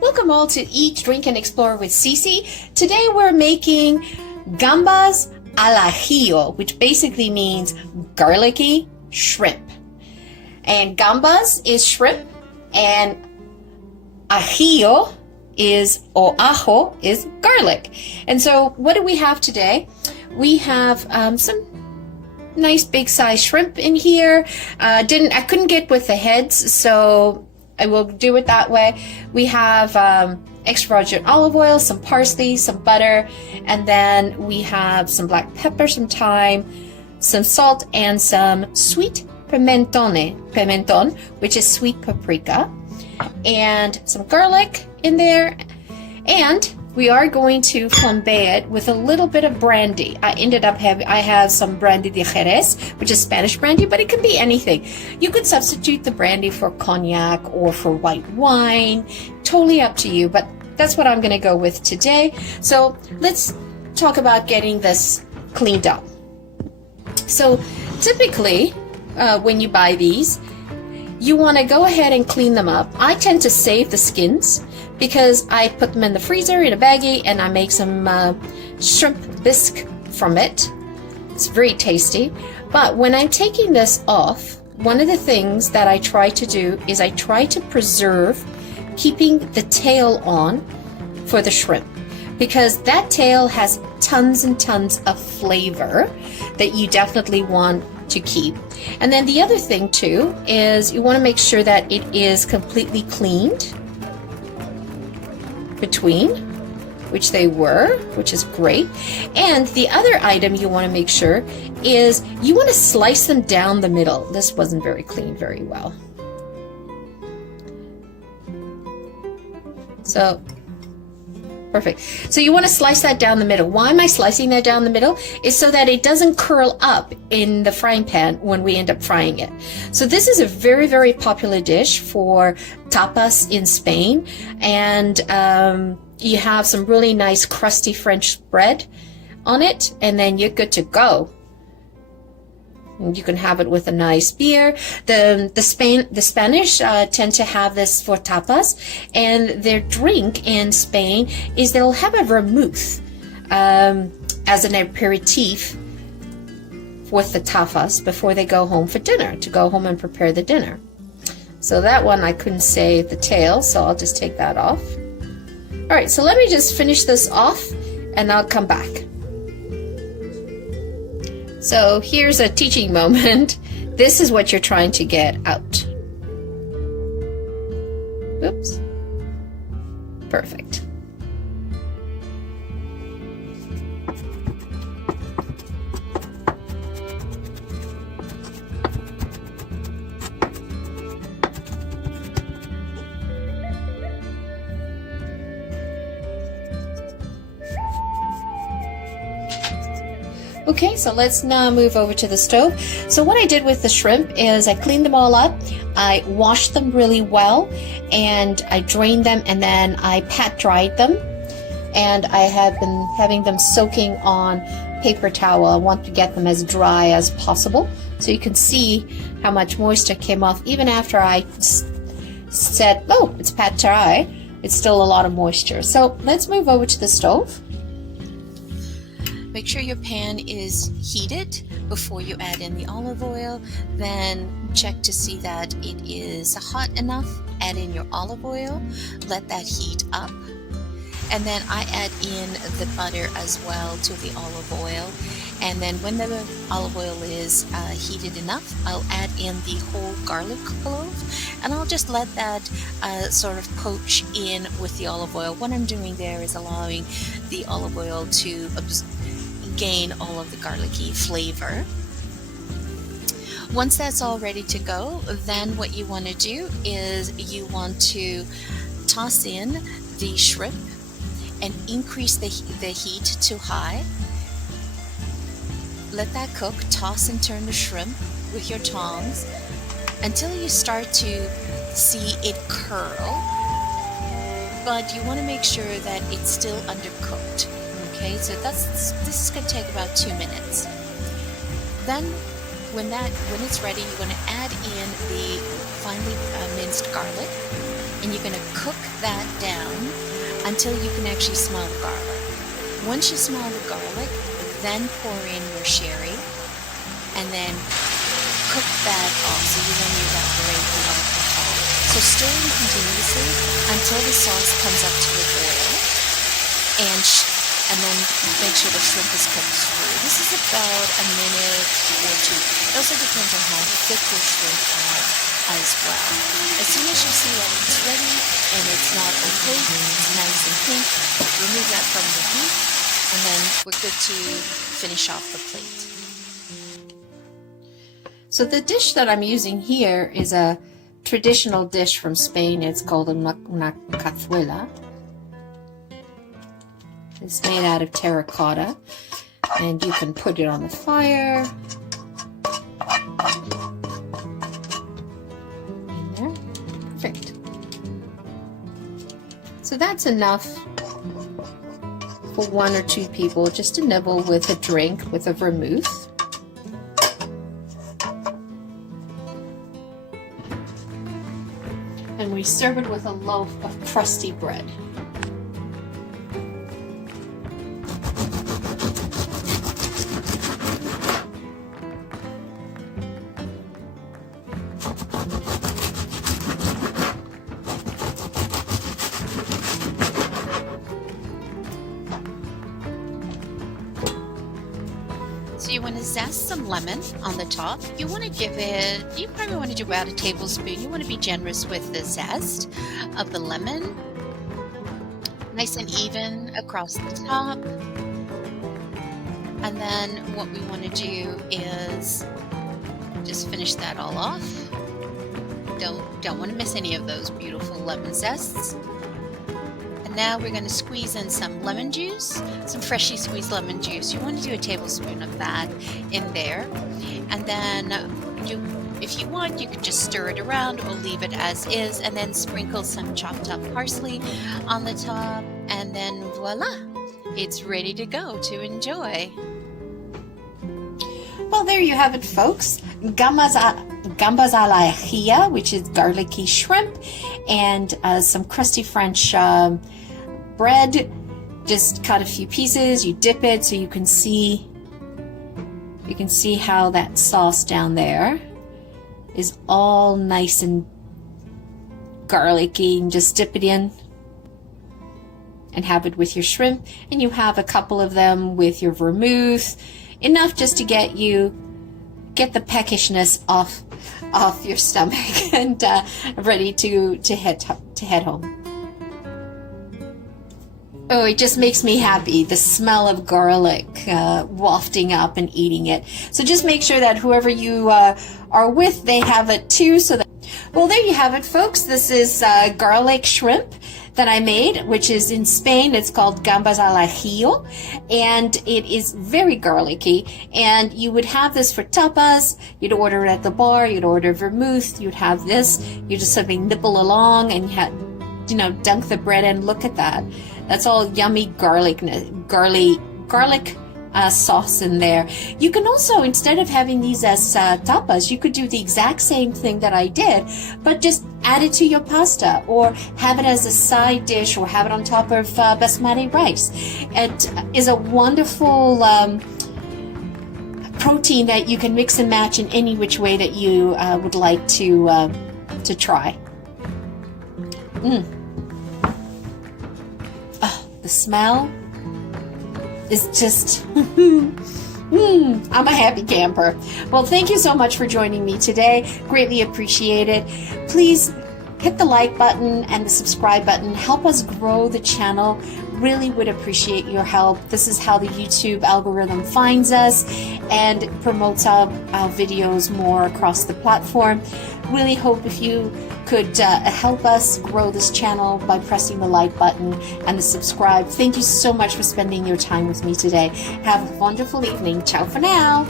Welcome all to Eat, Drink, and Explore with Cece. Today we're making Gambas al Ajillo, which basically means garlicky shrimp. And gambas is shrimp, and ajillo or ajo is garlic. And so what do we have today? We have some nice big size shrimp in here. I couldn't get with the heads, so I will do it that way. We have extra virgin olive oil, some parsley, some butter, and then we have some black pepper, some thyme, some salt, and some sweet pimenton, which is sweet paprika, and some garlic in there. And we are going to flambe it with a little bit of brandy. I have some brandy de Jerez, which is Spanish brandy, but it can be anything. You could substitute the brandy for cognac or for white wine, totally up to you, but that's what I'm gonna go with today. So let's talk about getting this cleaned up. So typically, when you buy these, you want to go ahead and clean them up. I tend to save the skins because I put them in the freezer in a baggie and I make some shrimp bisque from it. It's very tasty. But when I'm taking this off, one of the things that I try to do is I try to preserve keeping the tail on for the shrimp, because that tail has tons and tons of flavor that you definitely want to keep. And then the other thing too is you want to make sure that it is completely cleaned between, which they were, which is great. And the other item you want to make sure is you want to slice them down the middle. This wasn't very clean very well. So perfect. So you want to slice that down the middle. Why am I slicing that down the middle? Is so that it doesn't curl up in the frying pan when we end up frying it. So this is a very, very popular dish for tapas in Spain. And you have some really nice crusty French bread on it, and then you're good to go. And you can have it with a nice beer. The Spanish tend to have this for tapas, and their drink in Spain is they'll have a vermouth as an aperitif with the tapas before they go home for dinner, to go home and prepare the dinner. So that one I couldn't say the tail, so I'll just take that off. All right, so let me just finish this off and I'll come back. So here's a teaching moment. This is what you're trying to get out. Oops. Perfect. Okay, so let's now move over to the stove. So what I did with the shrimp is I cleaned them all up, I washed them really well, and I drained them, and then I pat dried them. And I have been having them soaking on paper towel. I want to get them as dry as possible, so you can see how much moisture came off. Even after I said, oh, it's pat dry, it's still a lot of moisture. So let's move over to the stove. Make sure your pan is heated before you add in the olive oil. Then check to see that it is hot enough. Add in your olive oil. Let that heat up. And then I add in the butter as well to the olive oil. And then when the olive oil is heated enough, I'll add in the whole garlic clove. And I'll just let that sort of poach in with the olive oil. What I'm doing there is allowing the olive oil to gain all of the garlicky flavor. Once that's all ready to go, then what you want to do is you want to toss in the shrimp and increase the heat to high. Let that cook. Toss and turn the shrimp with your tongs until you start to see it curl, but you want to make sure that it's still undercooked. Okay, so this is going to take about 2 minutes. Then when it's ready, you want to add in the finely minced garlic and you're going to cook that down until you can actually smell the garlic. Once you smell the garlic, then pour in your sherry, and then cook that off so you don't evaporate the alcohol. So stirring continuously until the sauce comes up to a boil, and then make sure the shrimp is cooked through. This is about a minute or two. It also depends on how thick your shrimp are as well. As soon as you see that it's ready and it's not opaque, it's nice and pink, remove that from the heat, and then we're good to finish off the plate. So the dish that I'm using here is a traditional dish from Spain. It's called una cazuela. It's made out of terracotta, and you can put it on the fire. In there. Perfect. So that's enough for 1 or 2 people, just to nibble with a drink, with a vermouth. And we serve it with a loaf of crusty bread. So you want to zest some lemon on the top. You want to give it, you probably want to do about a tablespoon. You want to be generous with the zest of the lemon. Nice and even across the top. And then what we want to do is just finish that all off. Don't want to miss any of those beautiful lemon zests. Now we're going to squeeze in some lemon juice, some freshly squeezed lemon juice. You want to do a tablespoon of that in there. And then if you want, you could just stir it around or leave it as is, and then sprinkle some chopped up parsley on the top, and then voila, it's ready to go to enjoy. Well, there you have it, folks. Gambas al Ajillo, which is garlicky shrimp, and some crusty French bread. Just cut a few pieces, you dip it so you can see how that sauce down there is all nice and garlicky, and just dip it in and have it with your shrimp, and you have a couple of them with your vermouth, enough just to get the peckishness off your stomach and ready to head home. Oh, it just makes me happy, the smell of garlic wafting up and eating it. So just make sure that whoever you are with, they have it too. Well, there you have it, folks. This is garlic shrimp that I made, which is in Spain. It's called Gambas al Ajillo, and it is very garlicky. And you would have this for tapas. You'd order it at the bar. You'd order vermouth. You'd have this. You just simply nibble along and dunk the bread in. Look at that. That's all yummy garlic sauce in there. You can also, instead of having these as tapas, you could do the exact same thing that I did, but just add it to your pasta, or have it as a side dish, or have it on top of basmati rice. It is a wonderful protein that you can mix and match in any which way that you would like to try. The smell is just, I'm a happy camper. Well, thank you so much for joining me today. Greatly appreciate it. Please hit the like button and the subscribe button. Help us grow the channel. Really would appreciate your help. This is how the YouTube algorithm finds us and promotes our videos more across the platform. Really hope if you could help us grow this channel by pressing the like button and the subscribe. Thank you so much for spending your time with me today. Have a wonderful evening. Ciao for now.